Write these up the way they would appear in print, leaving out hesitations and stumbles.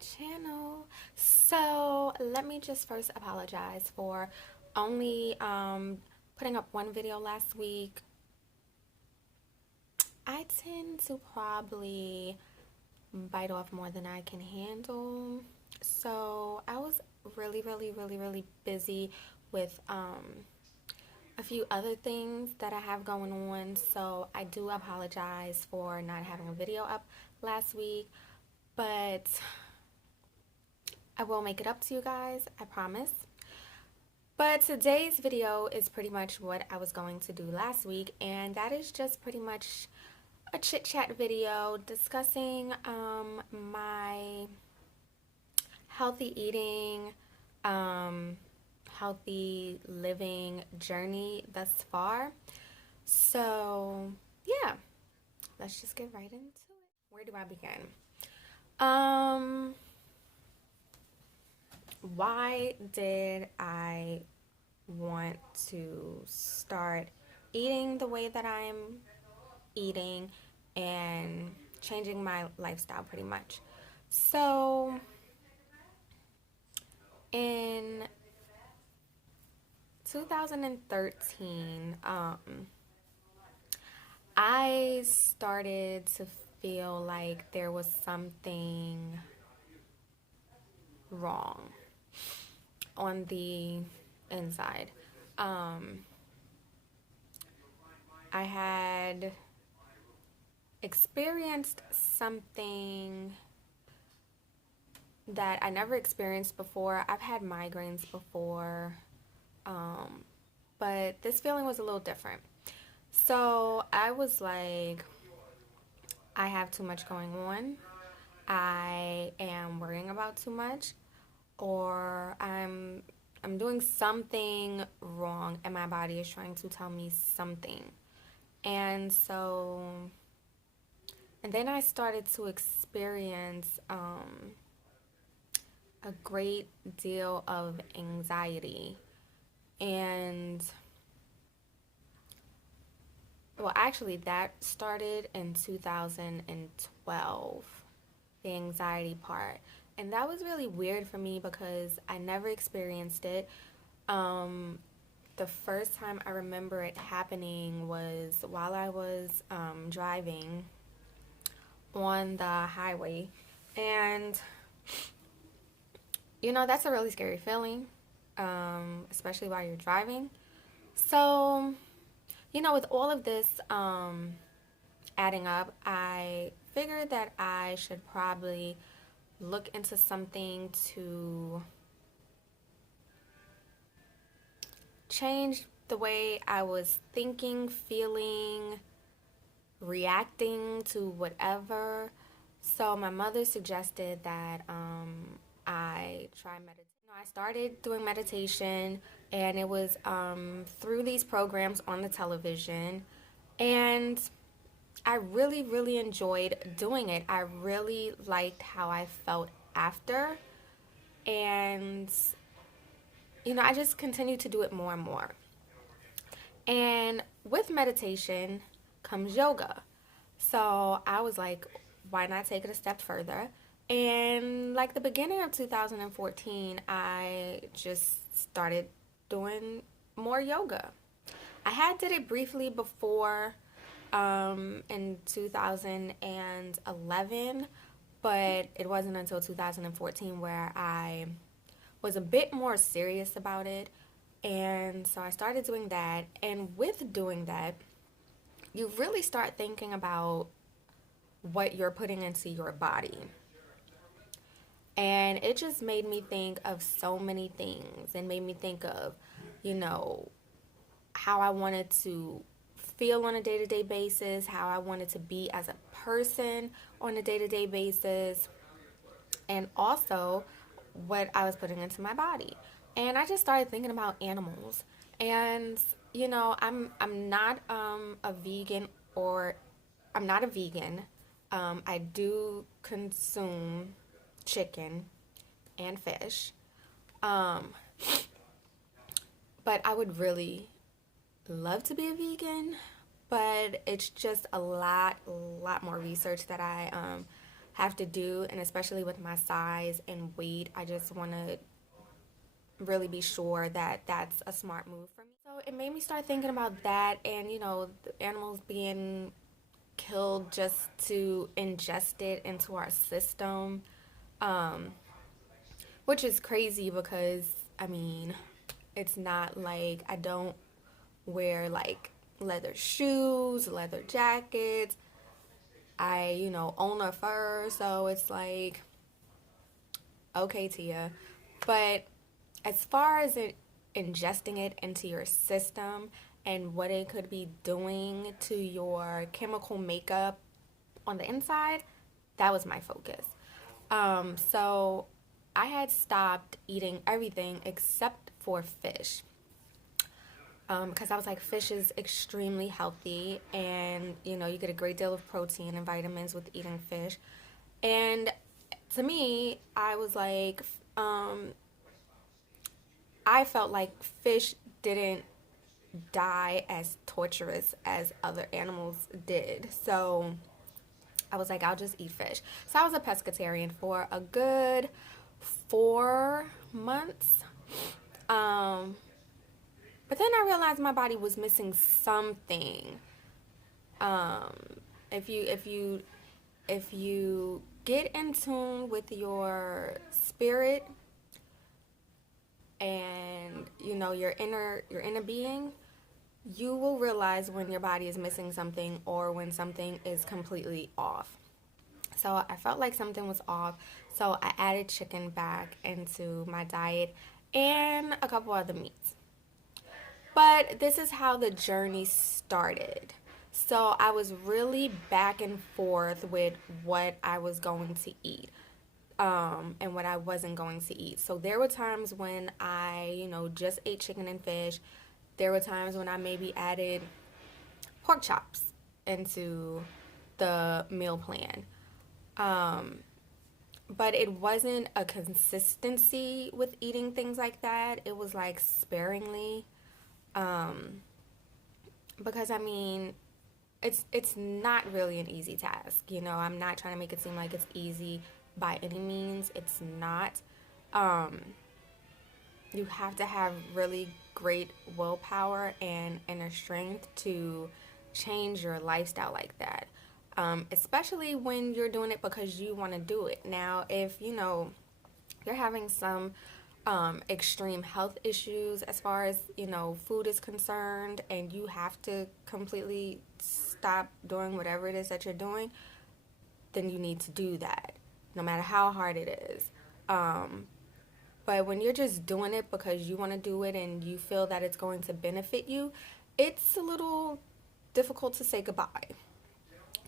channel. So let me just first apologize for only putting up one video last week. I tend to probably bite off more than I can handle. So I was really busy with a few other things that I have going on. So I do apologize for not having a video up last week, but I will make it up to you guys, I promise. But today's video is pretty much what I was going to do last week, and that is just pretty much a chit chat video discussing my healthy eating, healthy living journey thus far. So yeah, let's just get right into it. Where do I begin? Why did I want to start eating the way that I'm eating and changing my lifestyle pretty much? So in 2013, I started to feel like there was something wrong on the inside. I had experienced something that I never experienced before. I've had migraines before, but this feeling was a little different. So I was like, I have too much going on. I am worrying about too much, or I'm doing something wrong and my body is trying to tell me something. And then I started to experience a great deal of anxiety. And well, actually that started in 2012, the anxiety part. And that was really weird for me because I never experienced it. The first time I remember it happening was while I was driving on the highway. And, you know, that's a really scary feeling, especially while you're driving. So, you know, with all of this adding up, I figured that I should probably look into something to change the way I was thinking, feeling, reacting to whatever. So my mother suggested that I try meditation. I started doing meditation, and it was through these programs on the television, and I really enjoyed doing it. I really liked how I felt after, and you know, I just continued to do it more and more. And with meditation comes yoga. So I was like, why not take it a step further? And like the beginning of 2014, I just started doing more yoga. I had did it briefly before in 2011, but it wasn't until 2014 where I was a bit more serious about it. And so I started doing that. And with doing that, you really start thinking about what you're putting into your body. And it just made me think of so many things, and made me think of, you know, how I wanted to feel on a day-to-day basis, how I wanted to be as a person on a day-to-day basis, and also what I was putting into my body. And I just started thinking about animals. And you know, I'm not a vegan, or I'm not a vegan. I do consume chicken and fish. But I would really love to be a vegan, but it's just a lot more research that I have to do, and especially with my size and weight, I just want to really be sure that that's a smart move for me. So it made me start thinking about that, and the animals being killed just to ingest it into our system, um, which is crazy because I mean, it's not like I don't wear like leather shoes, leather jackets. I, own a fur, so it's like, okay, Tia. But as far as it ingesting it into your system and what it could be doing to your chemical makeup on the inside, that was my focus. So I had stopped eating everything except for fish. Because I was like, fish is extremely healthy, and you get a great deal of protein and vitamins with eating fish. And to me, I was like, I felt like fish didn't die as torturous as other animals did. So I was like, I'll just eat fish. So I was a pescatarian for a good 4 months. Um, but then I realized my body was missing something. Um, if you get in tune with your spirit and your inner being, you will realize when your body is missing something or when something is completely off. So I felt like something was off, so I added chicken back into my diet and a couple other meats. But this is how the journey started. So I was really back and forth with what I was going to eat, and what I wasn't going to eat. So there were times when I, just ate chicken and fish. There were times when I maybe added pork chops into the meal plan. Um, but it wasn't a consistency with eating things like that. It was like sparingly. Um, because I mean, it's not really an easy task. I'm not trying to make it seem like it's easy by any means. It's not. Um, you have to have really great willpower and inner strength to change your lifestyle like that. Especially when you're doing it because you want to do it. Now, if you're having some extreme health issues as far as food is concerned, and you have to completely stop doing whatever it is that you're doing, then you need to do that, no matter how hard it is. But when you're just doing it because you want to do it and you feel that it's going to benefit you, it's a little difficult to say goodbye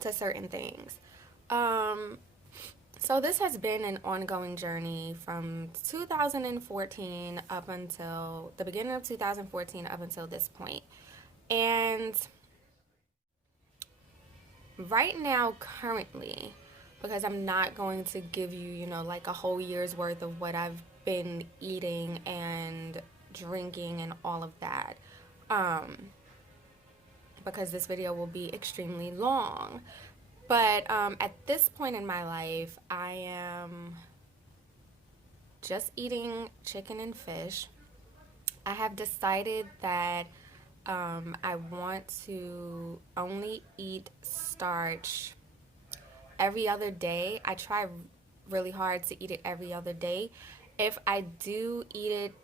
to certain things. So this has been an ongoing journey from 2014 up until the beginning of 2014 up until this point. And right now, currently, because I'm not going to give you, like a whole year's worth of what I've been eating and drinking and all of that, because this video will be extremely long. But at this point in my life, I am just eating chicken and fish. I have decided that I want to only eat starch every other day. I try really hard to eat it every other day. If I do eat it,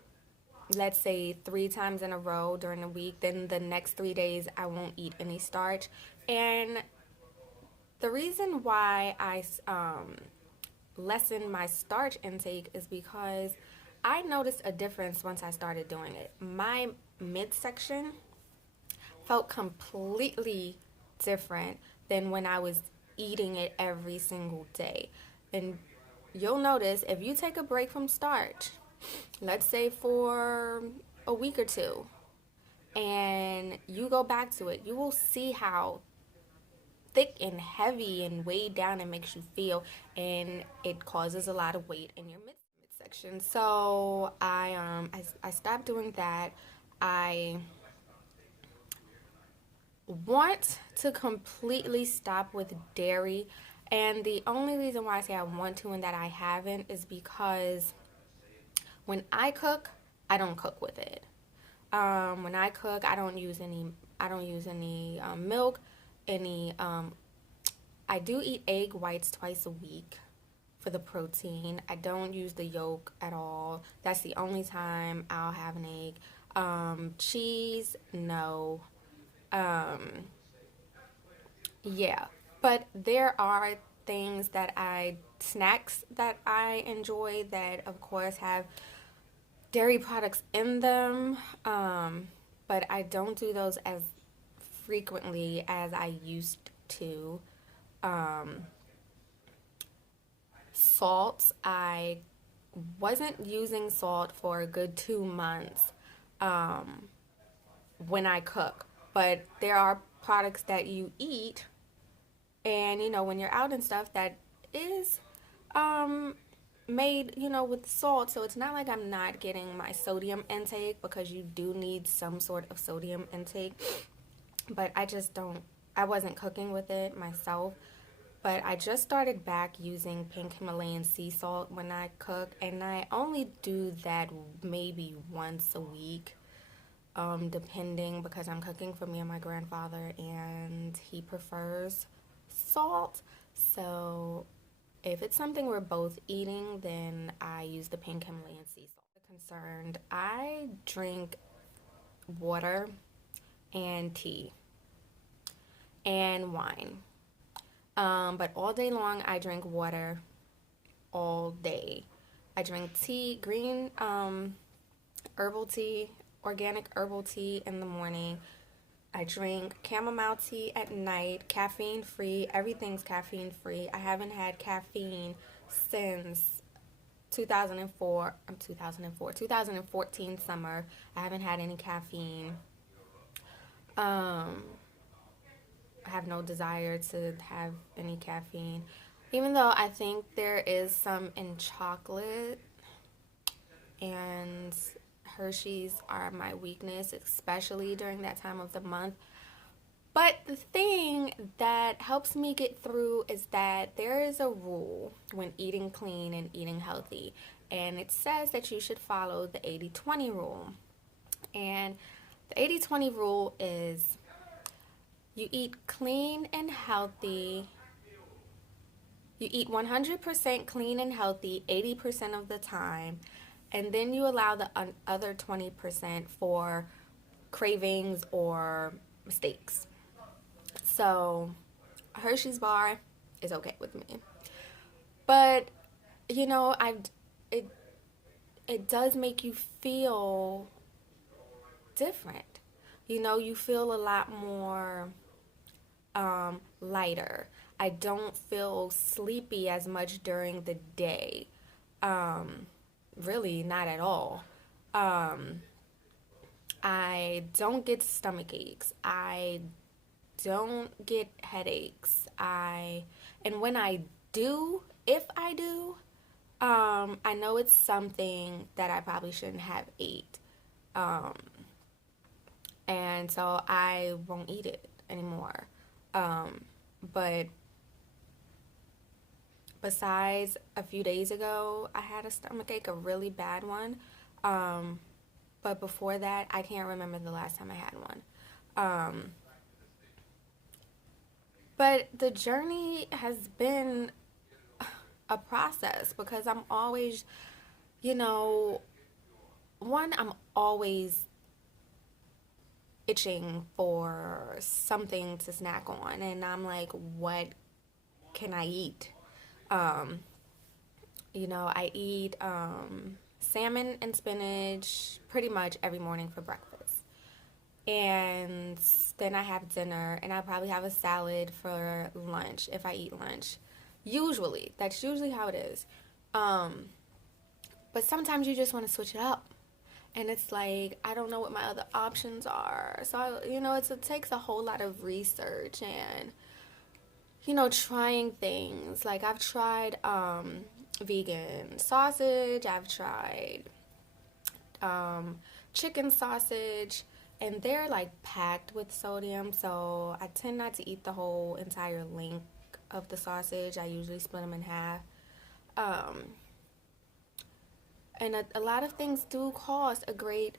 let's say 3 times in a row during the week, then the next 3 days I won't eat any starch. And the reason why I lessen my starch intake is because I noticed a difference once I started doing it. My midsection felt completely different than when I was eating it every single day. And you'll notice if you take a break from starch, let's say for a week or two, and you go back to it, you will see how thick and heavy and weighed down it makes you feel, and it causes a lot of weight in your midsection. So I stopped doing that. I want to completely stop with dairy. And the only reason why I say I want to and that I haven't is because when I cook, I don't cook with it. When I cook, I don't use any. I don't use any milk. Any. I do eat egg whites twice a week for the protein. I don't use the yolk at all. That's the only time I'll have an egg. Cheese, no. Um, yeah, but there are things that snacks that I enjoy that, of course, have dairy products in them. But I don't do those as frequently as I used to. Um, Salt, I wasn't using salt for a good 2 months um, when I cook. But there are products that you eat, and when you're out and stuff, that is um, made, with salt. So it's not like I'm not getting my sodium intake, because you do need some sort of sodium intake. But I just don't, I wasn't cooking with it myself. But I just started back using pink Himalayan sea salt when I cook, and I only do that maybe once a week, depending, because I'm cooking for me and my grandfather, and he prefers salt. So if it's something we're both eating, then I use the pink Himalayan sea salt. Concerned, I drink water and tea and wine. But all day long, I drink water all day. I drink tea, green herbal tea, organic herbal tea in the morning. I drink chamomile tea at night, caffeine free. Everything's caffeine free. I haven't had caffeine since 2014 summer. I haven't had any caffeine. Um, I have no desire to have any caffeine. Even though I think there is some in chocolate, and Hershey's are my weakness, especially during that time of the month. But the thing that helps me get through is that there is a rule when eating clean and eating healthy. And it says that you should follow the 80-20 rule. And the 80-20 rule is you eat clean and healthy. You eat 100% clean and healthy 80% of the time. And then you allow the other 20% for cravings or mistakes. So, a Hershey's bar is okay with me. But, I it it does make you feel different. You feel a lot more lighter. I don't feel sleepy as much during the day. Really, not at all. Um, I don't get stomach aches. I don't get headaches. And when I do, if I do, I know it's something that I probably shouldn't have ate. Um, and so I won't eat it anymore. Um, but besides a few days ago, I had a stomach ache, a really bad one. Um, but before that, I can't remember the last time I had one. Um, but the journey has been a process, because I'm always, you know, I'm always itching for something to snack on, and I'm like, what can I eat? Um, I eat salmon and spinach pretty much every morning for breakfast. And then I have dinner, and I probably have a salad for lunch if I eat lunch. Usually, that's usually how it is. Um, but sometimes you just want to switch it up. And it's like, I don't know what my other options are. So, it takes a whole lot of research and, trying things. Like, I've tried vegan sausage, I've tried chicken sausage, and they're like packed with sodium. So, I tend not to eat the whole entire link of the sausage. I usually split them in half. Um, and a lot of things do cost a great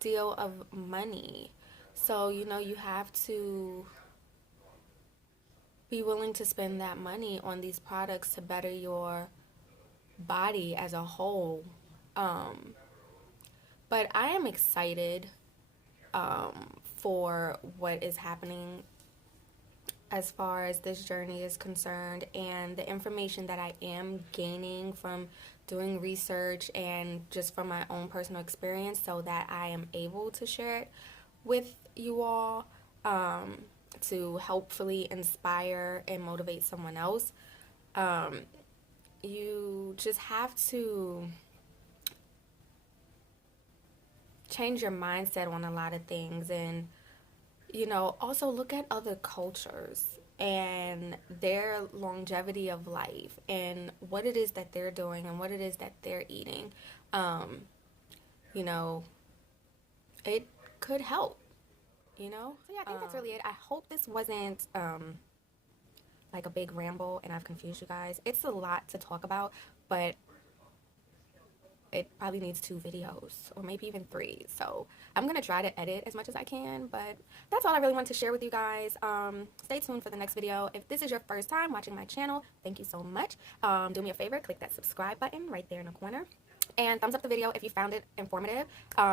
deal of money. So, you have to be willing to spend that money on these products to better your body as a whole. Um, but I am excited for what is happening as far as this journey is concerned, and the information that I am gaining from doing research and just from my own personal experience, so that I am able to share it with you all, to hopefully inspire and motivate someone else. You just have to change your mindset on a lot of things, and also look at other cultures and their longevity of life and what it is that they're doing and what it is that they're eating. You know, it could help, So yeah, I think that's really it. I hope this wasn't like a big ramble and I've confused you guys. It's a lot to talk about, but it probably needs 2 videos or maybe even 3. So I'm going to try to edit as much as I can, but that's all I really want to share with you guys. Stay tuned for the next video. If this is your first time watching my channel, thank you so much. Do me a favor, click that subscribe button right there in the corner. And thumbs up the video if you found it informative.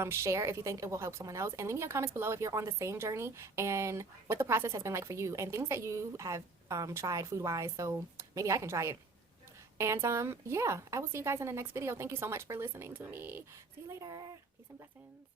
Share if you think it will help someone else. And leave me your comments below if you're on the same journey and what the process has been like for you and things that you have tried food-wise, so maybe I can try it. And yeah, I will see you guys in the next video. Thank you so much for listening to me. See you later. Peace and blessings.